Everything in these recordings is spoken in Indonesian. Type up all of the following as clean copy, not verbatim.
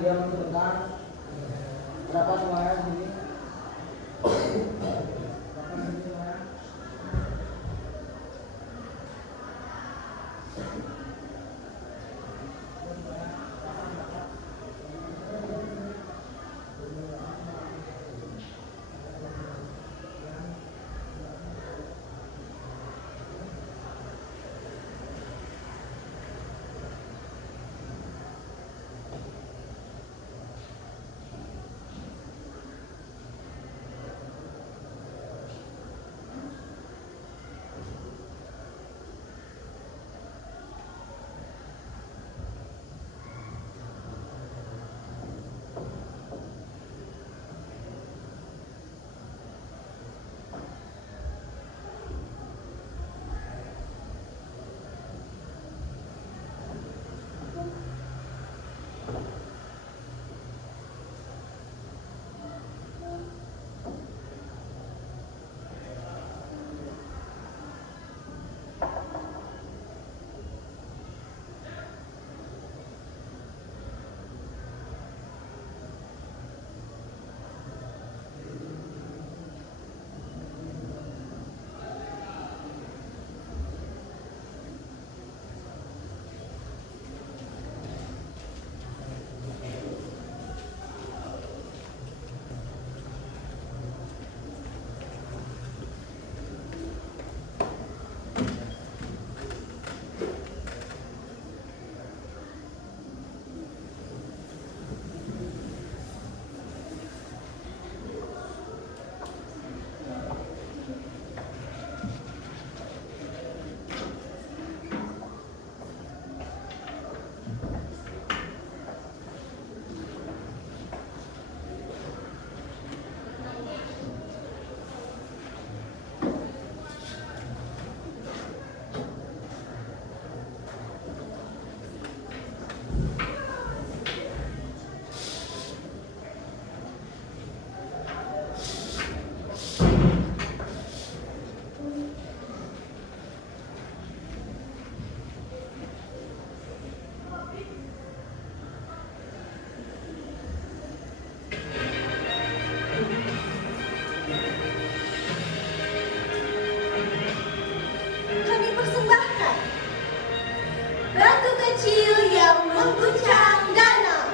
diam sebentar. Berapa semuanya di sini? Berapa di sini semuanya? Kami persembahkan batu kecil yang mengguncang danau.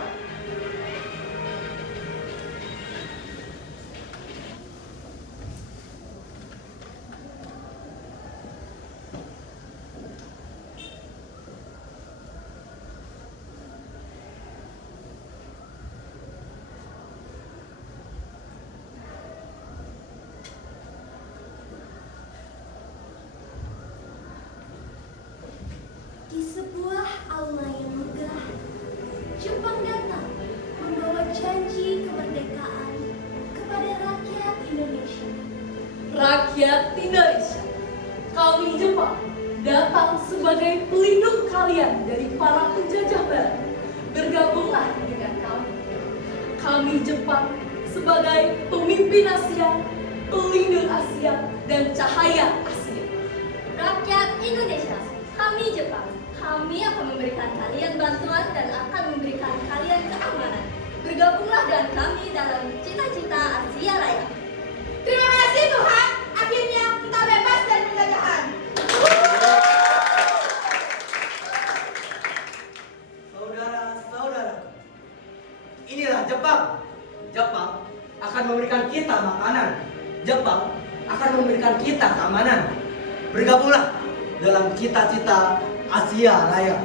Di sebuah aula yang megah, Jepang datang membawa janji kemerdekaan kepada rakyat Indonesia. Rakyat Indonesia, kami Jepang datang sebagai pelindung kalian dari para penjajah barat. Bergabunglah dengan kami. Kami Jepang sebagai pemimpin Asia, pelindung Asia, dan cahaya Asia. Rakyat Indonesia, kami Jepang, kami akan memberikan kalian bantuan dan akan memberikan kalian keamanan. Bergabunglah dengan kami dalam cita-cita Asia Raya. Terima kasih Tuhan, akhirnya kita bebas dari penjajahan. Saudara-saudara, inilah Jepang. Jepang akan memberikan kita makanan. Jepang akan memberikan kita keamanan. Bergabunglah dalam cita-cita Asia Raya.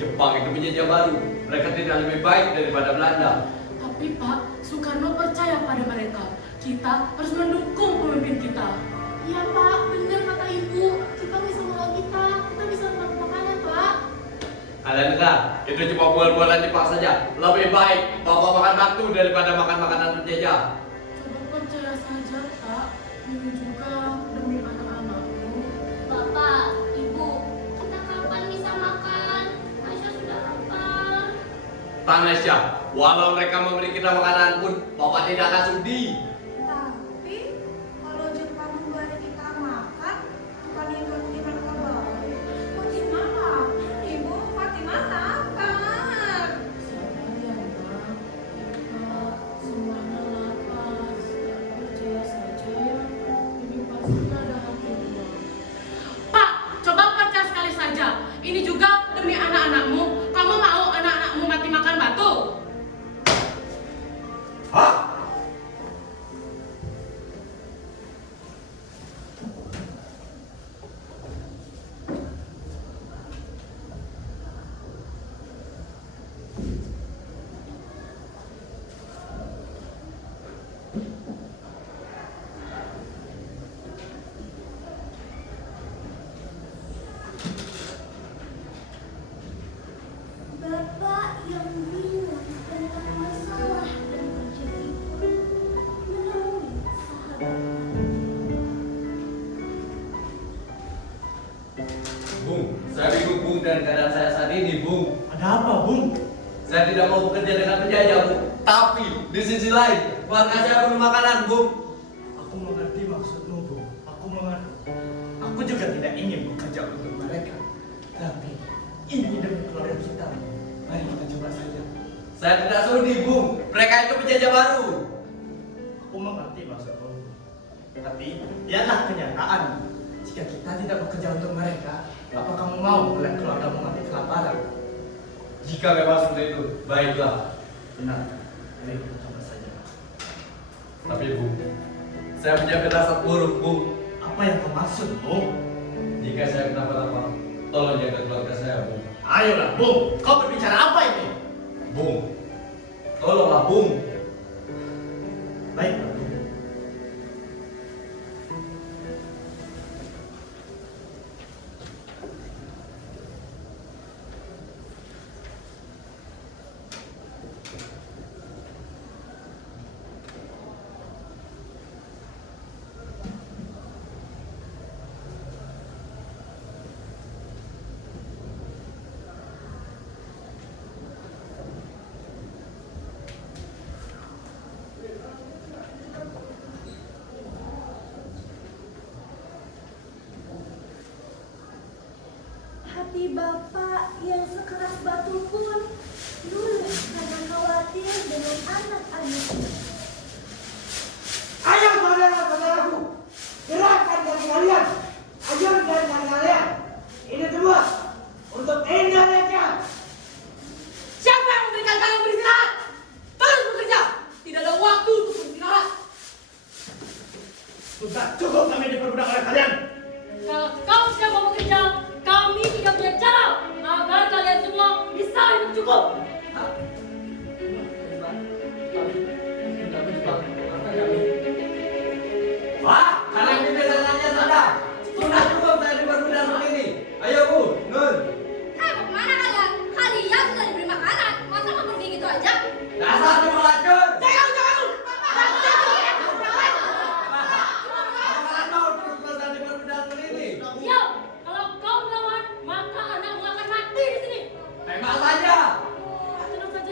Jepang itu penjajah baru. Mereka tidak lebih baik daripada Belanda. Tapi Pak, Soekarno percaya pada mereka. Kita harus mendukung pemimpin kita. Iya Pak, benar kata Ibu. Jepang bisa menolong kita. Kita bisa dapat makanan Pak. Kalian dengar? Itu cuma bual-bualan Jepang saja. Lebih baik Bapak makan batu daripada makan makanan penjajah. Coba percaya saja Pak. Ini juga demi anak-anakmu. Bapak, Ibu, kita kapan bisa makan? Aisyah sudah lapar. Tanasya, walau mereka memberi kita makanan pun, Bapak tidak akan sudi. Tapi kalau Jepang memberi kita makan, bukan itu gimana kabar? Fatimah lapar, Ibu. Fatimah lapar. Sabar ya Pak. Kita semuanya lapar. Percaya saja ya. Ini pasti ada hasilnya. Pak, coba percaya sekali saja. Ini juga demi anak-anakmu. Kamu mau anak-anakmu mati makan batu? Hah? Bapak yang bilang tentang masalah dan terjadi pun menemui sahabat. Bung, saya bingung Bung dan keadaan saya saat ini, Bung. Ada apa, Bung? Saya tidak mau bekerja dengan penjajah, Bung. Tapi di sisi lain, keluarga saya perlu makanan, Bung. Aku mengerti maksudmu, Bung. Aku mengerti. Aku juga tidak ingin bekerja untuk mereka. Tapi ini demi keluarga kita. Mari kita coba saja. Saya tidak sudi, Bung. Mereka itu penjajah baru. Aku mengerti maksudmu. Tapi lihatlah kenyataan. Jika kita tidak bekerja untuk mereka, apa kamu mau melihat keluargamu mati kelaparan? Jika memang seperti itu, baiklah. Benar. Mari kita coba saja. Tapi Bung, saya punya firasat buruk, Bung. Apa yang kau maksud, Bung? Jika saya kenapa-napa, tolong jaga keluarga saya, Bung. Ayolah, Bung. Kau berbicara apa ini? Bung, tolonglah, Bung. Baiklah, Bung. Hati Bapak yang sekeras batu pun luluh karena khawatir dengan anak-anaknya. Ayo saudara-saudaraku, gerakan dari kalian, ayo dari kalian. Ini semua untuk Indonesia. Siapa yang memberikan kalian beristirahat? Terus bekerja. Tidak ada waktu untuk beristirahat. Sudah cukup kami diperbudak oleh kalian. Kalau kau tidak mau bekerja, kami tidak punya cara agar kalian semua bisa hidup cukup. Wah, kalian ini biasanya saja. Sudah cukup saya dipermudah seperti ini. Ayo, Bu, Nun. Mau kemana kalian? Kalian sudah diberi makanan, masa mau pergi gitu aja? Dasar di pelacur. Jangan! Apa kalian mau terus saya dipermudah seperti ini? Diam! Kalau kau melawan, maka anakmu akan mati di sini. Tembak saja. Tenang saja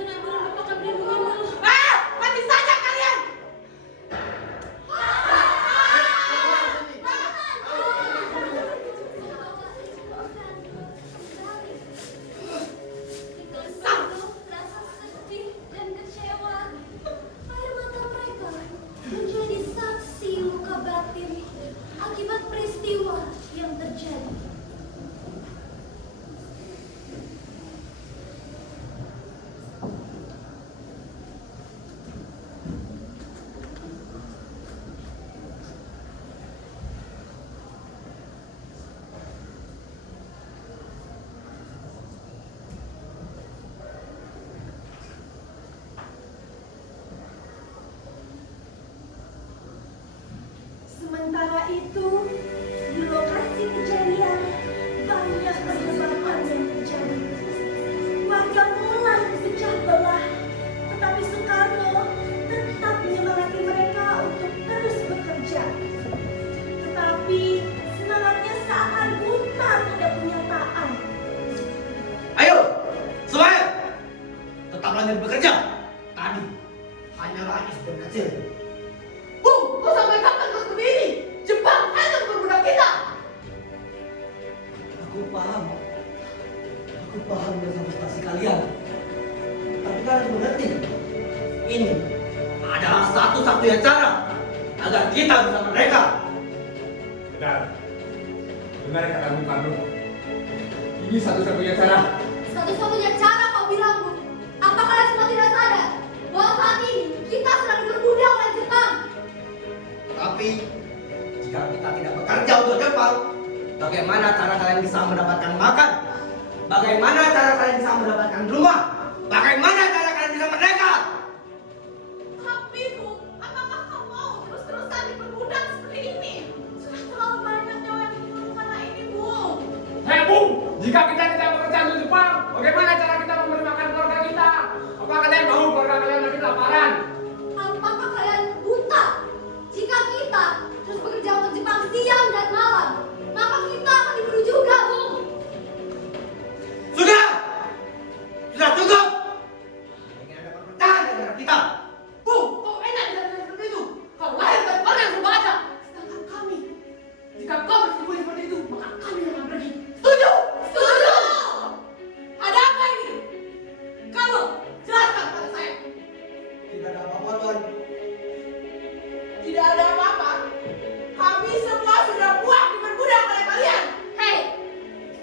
itu, di lokasi kejadian banyak perdebatan yang terjadi. Warga mulai pecah belah, tetapi Soekarno tetap menyemangati mereka untuk terus bekerja. Tetapi semangatnya seakan buta pada kenyataan. Ayo, semuanya, tetap lanjut bekerja. Tadi hanyalah insiden kecil. Bu, kau sampai kapan kau seperti ini? Jepang akan membunuh kita. Aku paham dengan frustasi kalian. Tapi kalian harus mengerti, ini adalah satu-satunya cara agar kita bisa merdeka. Benar. Benar kata Bung Karno. Ini satu-satunya cara. Satu-satunya cara kau bilang, Bu. Apa kalian semua tidak sadar bahwa saat ini kita sedang diperbudak oleh Jepang? Tapi jika kita tidak bekerja untuk Jepang, bagaimana cara kalian bisa mendapatkan makan? Bagaimana cara kalian bisa mendapatkan rumah? Bagaimana cara kalian bisa merdeka? Tapi Bu, apakah kau mau terus-terusan diperbudak seperti ini? Sudah terlalu banyak nyawa yang dibunuh karena ini, Bu. Hei Bung, jika kita tidak bekerja untuk Jepang, bagaimana cara kita memberi makan keluarga kita? Apa kalian mau keluarga kalian mati kelaparan? Apakah kalian buta? Jika kita terus bekerja untuk Jepang siang dan malam, maka kita akan dibunuh juga, Bu. Sudah! Sudah cukup! Ingin ada perpecahan di antara kita. Bu, kau enak bisa bilang seperti itu. Kau lahir dari orang yang berbaca. Sedangkan kami, jika kau bersikap seperti itu, maka kami akan pergi. Setuju? Setuju! Ada apa ini? Kamu, jelaskan pada saya. Tidak ada apa-apa, Tuan. Tidak ada apa-apa. Kami semua sudah puas diperbudak oleh kalian. Hei,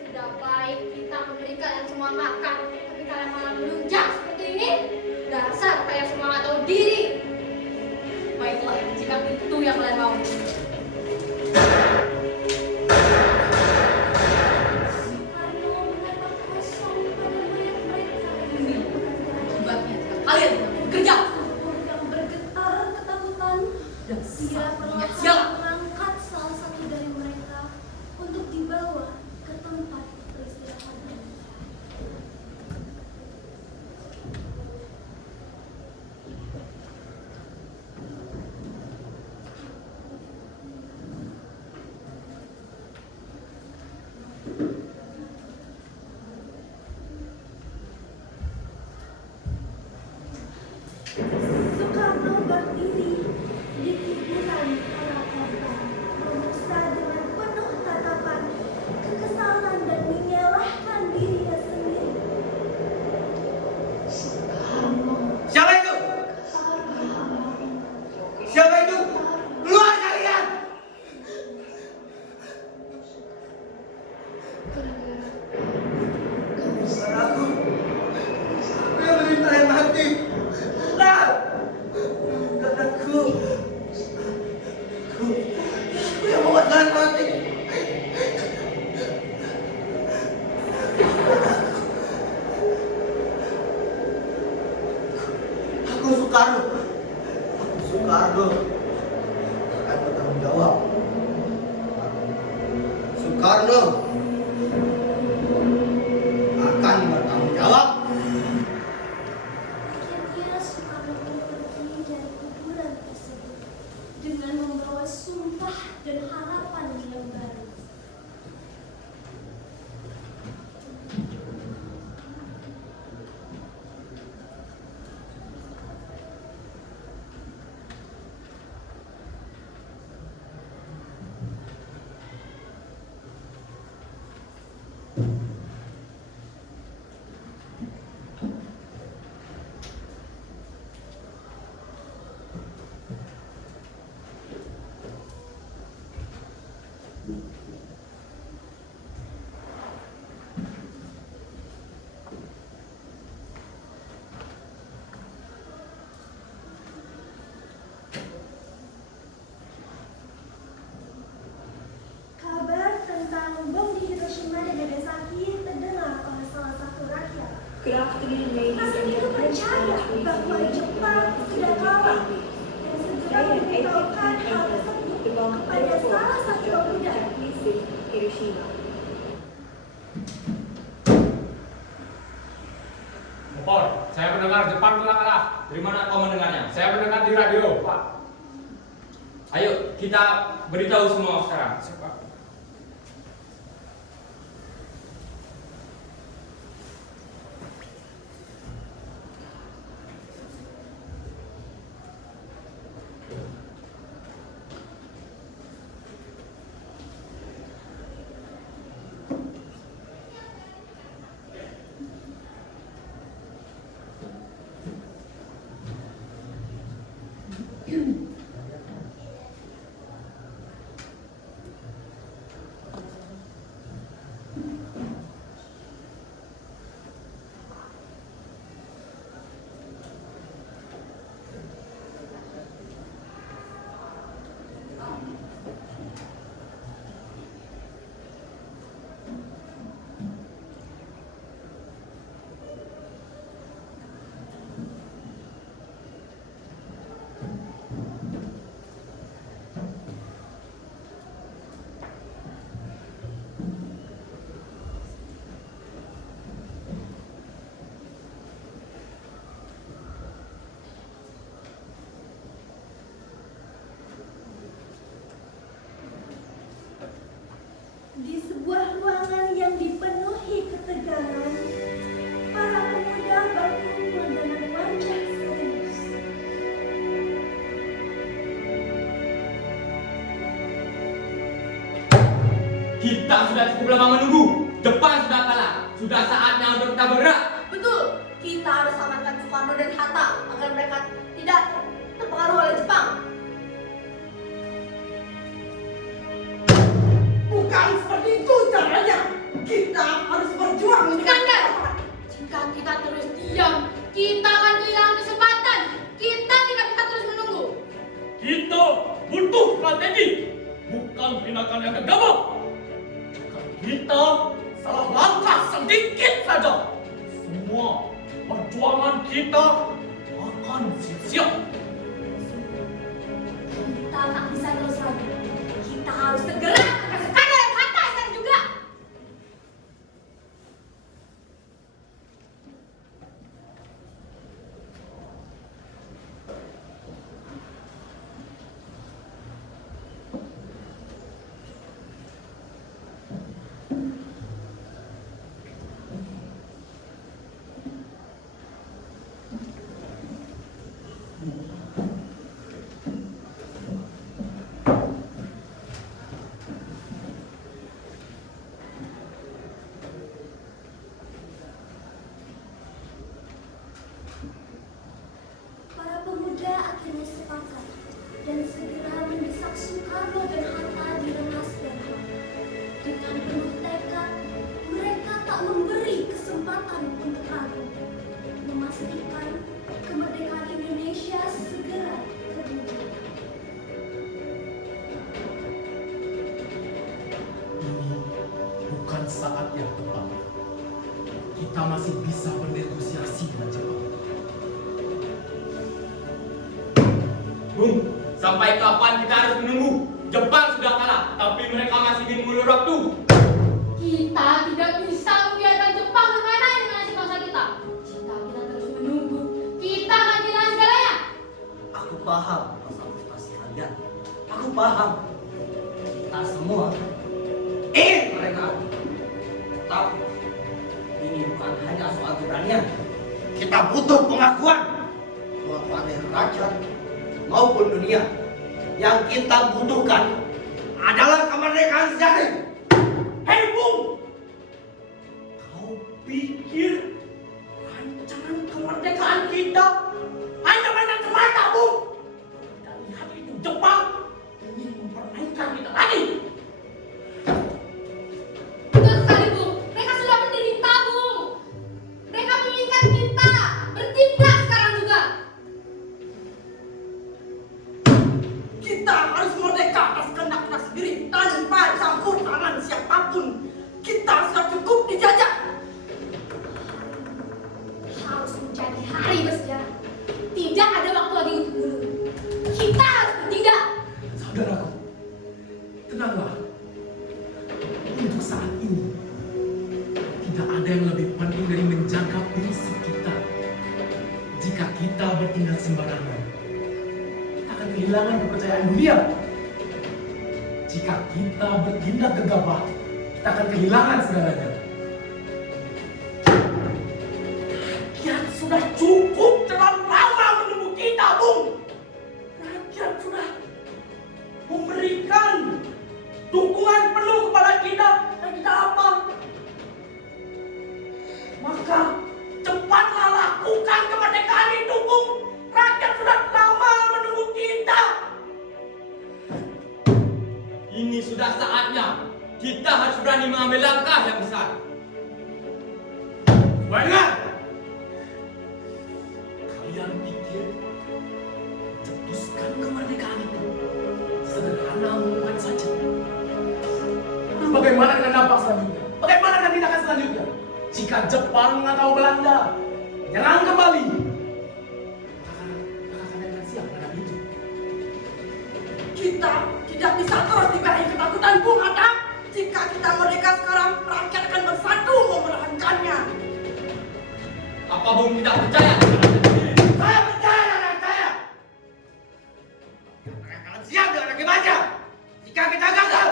sudah baik kita memberi kalian semua makan, tapi kalian malah melunjak seperti ini. Dasar kalian semua nggak tahu diri. Baiklah, jika itu yang kalian mau. Soekarno menatap kosong pada mayat mereka. Akibatnya, jika kalian tidak bekerja, Yang bergetar ketakutan, dan dia punya perlahan sialan. mengangkat salah satu dari mereka untuk dibawa ke tempat peristirahatan. Soekarno berdiri di kuburan para korban, memeriksa dengan penuh tatapan kekesalan dan menyalahkan dirinya sendiri. Siapa itu? Siapa itu? Keluar kalian! Bukan aku. Aku yang meminta yang mati. Nah! Bukan aku. Aku yang membuat kalian mati. Aku Soekarno. Aku Soekarno akan bertanggung jawab. Soekarno akan bertanggung jawab. Akhirnya Soekarno pun pergi dari kuburan tersebut dengan membawa sumpah dan harapan yang baru. Asal itu percaya bahwa Jepang sudah kalah dan segera memberitahukan hal tersebut kepada salah satu pemuda misi Hiroshima. Bopor, saya mendengar Jepang telah kalah. Dari mana kau mendengarnya? Saya mendengar di radio, Pak. Ayo kita beritahu semua sekarang. Di sebuah ruangan yang dipenuhi ketegangan, para pemuda berkumpul dengan wajah serius. Kita sudah cukup lama menunggu. Jepang sudah kalah. Sudah saatnya untuk kita bergerak. Betul, kita harus amankan Soekarno dan Hatta agar mereka tidak terpengaruh oleh Jepang. Bukan seperti itu caranya. Kita harus berjuang. Iskandar, jika kita terus diam, kita akan kehilangan kesempatan. Kita tidak bisa terus menunggu. Kita butuh strategi, bukan tindakan yang gegabah. Jika kita salah langkah sedikit saja, semua perjuangan kita akan sia-sia. Kita tak bisa terus lagi. Kita harus segera akan Soekarno dan Hatta sekarang juga. Para pemuda akhirnya sepakat dan segera mendesak Soekarno dan Hatta di Rengas Dengklok. Dengan penuh tekad, mereka tak memberi kesempatan untuk ragu, memastikan kemerdekaan Indonesia segera terwujud. Ini bukan saat yang tepat. Kita masih bisa bernegosiasi dengan Jepang. Bung, sampai kapan kita harus menunggu? Jepang sudah kalah, tapi mereka masih ingin mengulur waktu. Kita tidak bisa membiarkan Jepang bermain-main dengan nasib bangsa kita. Jika kita terus menunggu, kita akan kehilangan segalanya. Aku paham rasa frustasi kalian. Aku paham. Kita semua ingin mereka. Tapi ini bukan hanya soal keberanian. Kita butuh pengakuan oleh rakyat maupun dunia. Yang kita butuhkan adalah kemerdekaan sejati. Hei Bung, kau pikir rancangan kemerdekaan kita hanya mainan semata, Bung? Dan lihat itu Jepang ingin mempermainkan kita lagi. Betul sekali, Bung. Mereka sudah menderita, Bung. Mereka menginginkan kita bertindak sekarang juga. Kita harus merdeka atas kehendak kita sendiri tanpa campur tangan siapapun. Kita sudah cukup dijajah. Harus menjadi hari bersejarah. Tidak ada waktu lagi untuk menunggu. Kita harus bertindak. Saudaraku, kemerdekaan dunia. Jika kita bertindak gegabah, kita akan kehilangan segalanya. Rakyat sudah cukup terlalu lama menunggu kita, Bung. Rakyat sudah memberikan dukungan penuh kepada kita dan kita apa? Maka cepatlah lakukan kemerdekaan itu, Bung. Rakyat sudah lama menunggu kita. Ini sudah saatnya. Kita harus berani mengambil langkah yang besar. Dengar! Kalian pikir cetuskan kemerdekaan itu sederhana bukan saja. Lalu bagaimana dengan dampak selanjutnya? Bagaimana dengan tindakan selanjutnya? Jika Jepang atau Belanda menyerang kembali, maka kalian akan siap menghadapi itu. Kita tidak bisa terus diberi ketakutan, Bung Hatta. Jika kita merdeka sekarang, rakyat akan bersatu memertahankannya. Apa Bung tidak percaya kepada diri? Saya percaya dan saya. Apakah kalian siap dengan akibatnya? Jika kita gagal,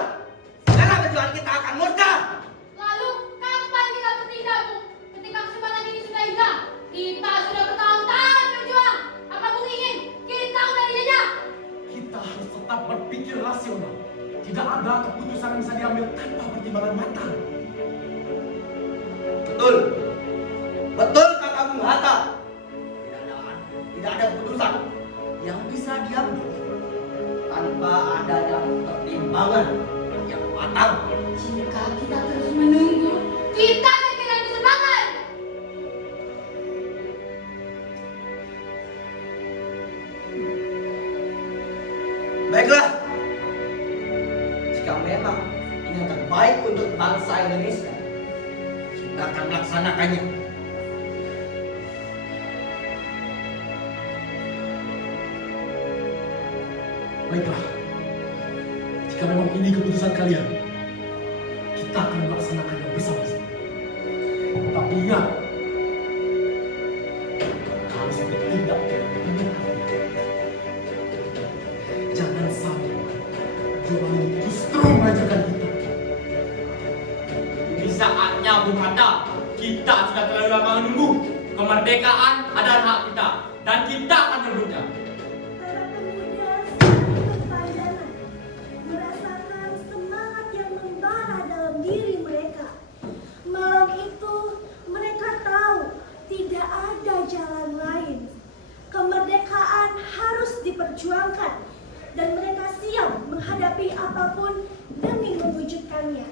segala perjuangan kita akan musnah. Lalu kapan kita bertindak, Bung? Ketika kesempatan ini sudah hilang, kita sudah bertahun-tahun berjuang. Apa Bung ingin kita udah dijajah? Kita harus tetap berpikir rasional. Tidak ada keputusan yang bisa diambil tanpa pertimbangan matang. Betul. Betul kata Bung Hatta. Tidak ada keputusan yang bisa diambil tanpa adanya pertimbangan yang matang. Jika kita terus menunggu, kita akan kehilangan semangat. Baiklah. Jika memang ini yang terbaik untuk bangsa Indonesia, kita akan melaksanakannya. Baiklah, jika memang ini keputusan kalian, kita akan melaksanakannya bersama-sama. Tapi ingat, harus bertindak dengan hati. Jangan sampai perjuangan ini justru menghancurkan kita. Ini saatnya Bung Hatta. Kita sudah terlalu lama menunggu. Kemerdekaan adalah hak kita dan kita akan merebutnya. Para pemuda saling berpandangan, merasakan semangat yang membara dalam diri mereka. Malam itu mereka tahu tidak ada jalan lain. Kemerdekaan harus diperjuangkan dan mereka siap menghadapi apapun demi mewujudkannya.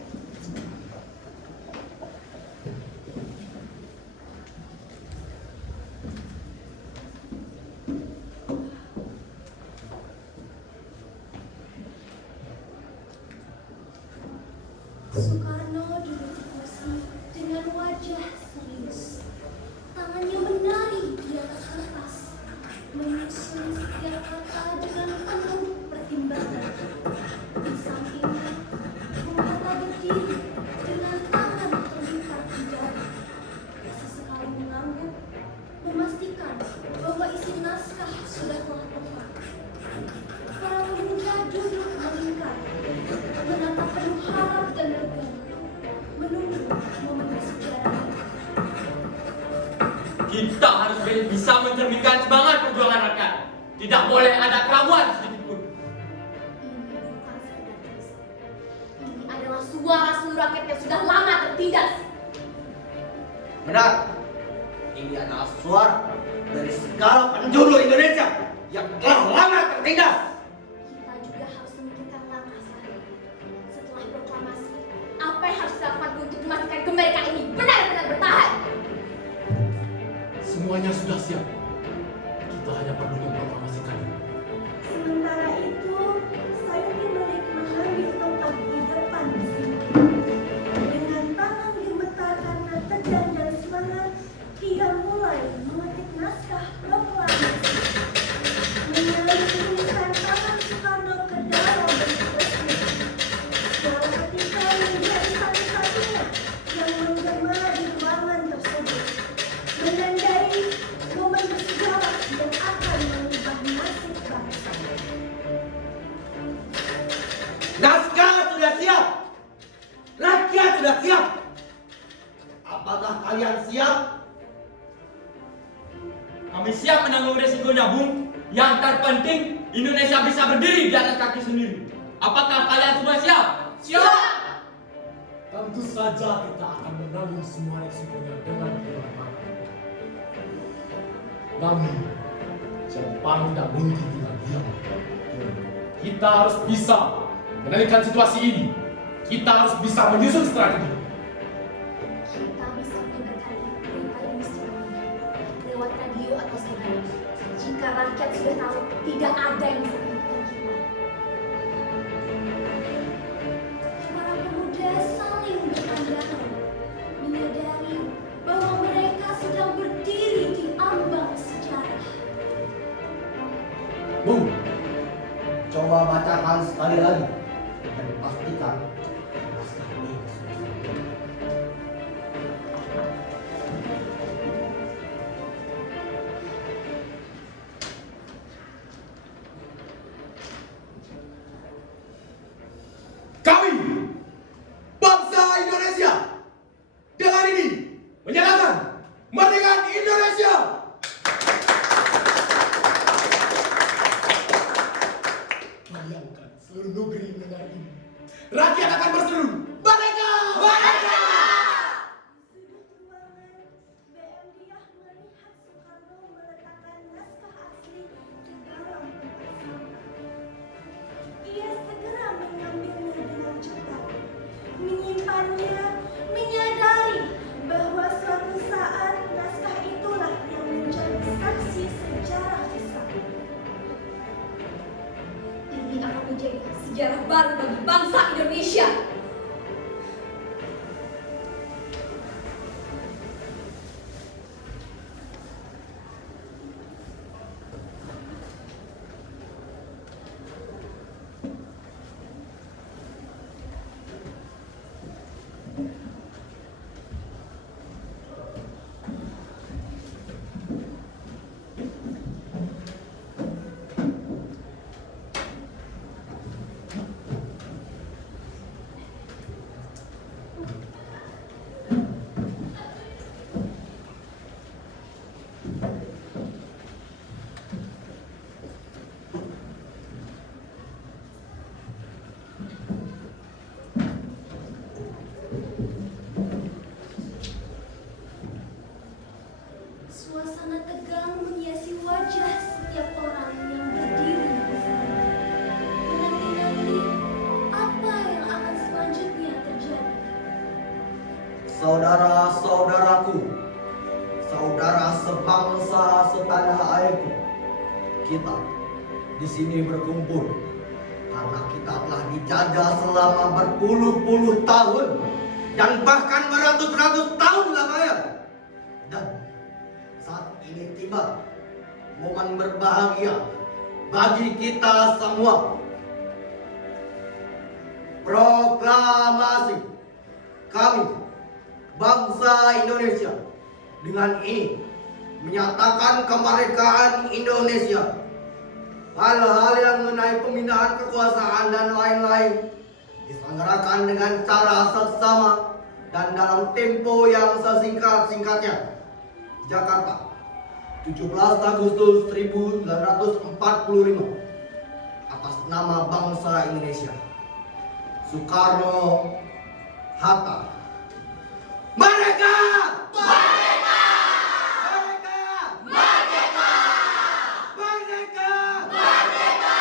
Soekarno duduk di kursi dengan wajah serius. Tangannya menari di atas kertas, menyusun setiap kata dengan penuh pertimbangan. Di sampingnya, Bung Hatta berdiri dengan tangan terikat di dada. Sesekali mengangguk, memastikan bahwa isi naskah sudah telah tepat. Para pemuda duduk melingkar, menatap penuh harap dan lega, menunggu momen bersejarah. Kita harus bisa mencerminkan semangat perjuangan rakyat. Tidak boleh ada keraguan sedikit pun. Ini bukan sekedar tulisan. Ini adalah suara seluruh rakyat yang sudah lama tertindas. Benar. Ini adalah suara dari segala penjuru Indonesia yang telah lama tertindas. Kita juga harus memikirkan langkah selanjutnya. Setelah proklamasi, apa yang harus dilakukan untuk memastikan kemerdekaan ini benar-benar bertahan? Semuanya sudah siap. Kita hanya perlu memproklamasikannya. Sementara itu, saya Melik mengambil tempat di depan di sini. Dengan tangan gemetar karena tegang dan semangat, ia mulai mengetik naskah proklamasi. Melalui tulisan Naskah sudah siap. Rakyat sudah siap. Apakah kalian siap? Kami siap menanggung resikonya, Bung. Yang terpenting, Indonesia bisa berdiri di atas kaki sendiri. Apakah kalian semua siap? Siap! Tentu saja kita akan menanggung semua resikonya dengan kehormatan. Namun, Jepang tidak mungkin tinggal diam. Kita harus bisa mengendalikan situasi ini. Kita harus bisa menyusun strategi. Kita bisa mendengarkan berita ini semuanya lewat radio atau siaran. Jika rakyat sudah tahu, tidak ada yang bisa menghentikan kita. Para pemuda saling berpandangan, menyadari bahwa mereka sedang berdiri di ambang sejarah. Bung, coba bacakan sekali lagi dan pastikan naskah ini sudah siap. Kami, bangsa Indonesia, dengan ini menyatakan kemerdekaan Indonesia. Bayangkan seluruh negeri mendengar ini. Rakyat akan berseru, merdeka! Merdeka! Sudut ruangan, BM Diah melihat Soekarno meletakkan naskah asli di dalam tempat sampah. Ia segera mengambilnya dengan cepat, menyimpannya, menyadari bahwa suatu saat naskah itulah yang menjadi saksi sejarah besar. Ini akan menjadi sejarah baru bagi bangsa Indonesia. Suasana tegang menghiasi wajah setiap orang yang berdiri di sana. Menanti-nanti apa yang akan selanjutnya terjadi. Saudara-saudaraku, saudara sebangsa setanah airku, kita di sini berkumpul karena kita telah dijajah selama berpuluh-puluh tahun dan bahkan beratus-ratus tahun lamanya. Dan saat ini tiba momen berbahagia bagi kita semua. Proklamasi kami, bangsa Indonesia, dengan ini menyatakan kemerdekaan Indonesia. Hal-hal yang mengenai pemindahan kekuasaan dan lain-lain diselenggarakan dengan cara seksama dan dalam tempo yang sesingkat-singkatnya. Jakarta, 17 Agustus 1945. Atas nama bangsa Indonesia. Soekarno, Hatta. Merdeka! Merdeka! Merdeka! Merdeka! Merdeka! Merdeka!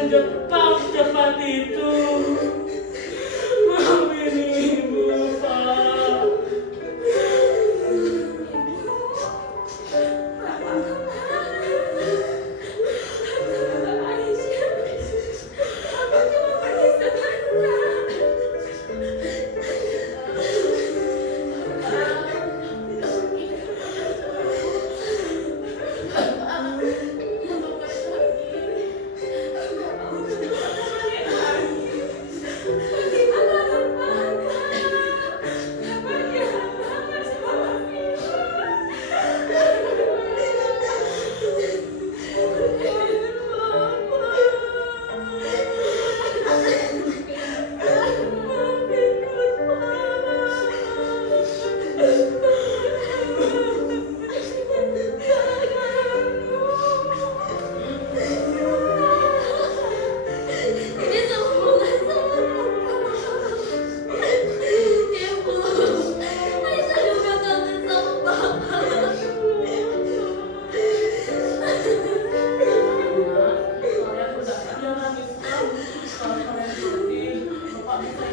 yang Jepang cepat itu. Maafin ibu, Pak. Ini semua bukan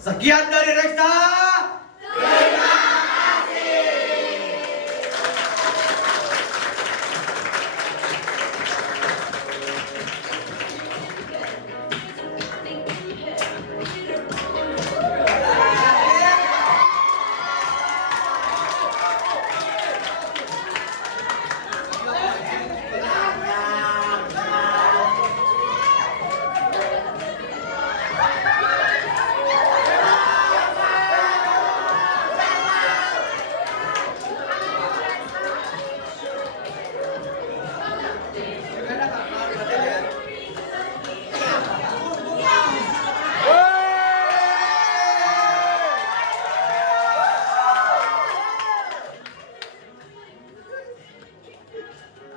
Sekian dari Reksa.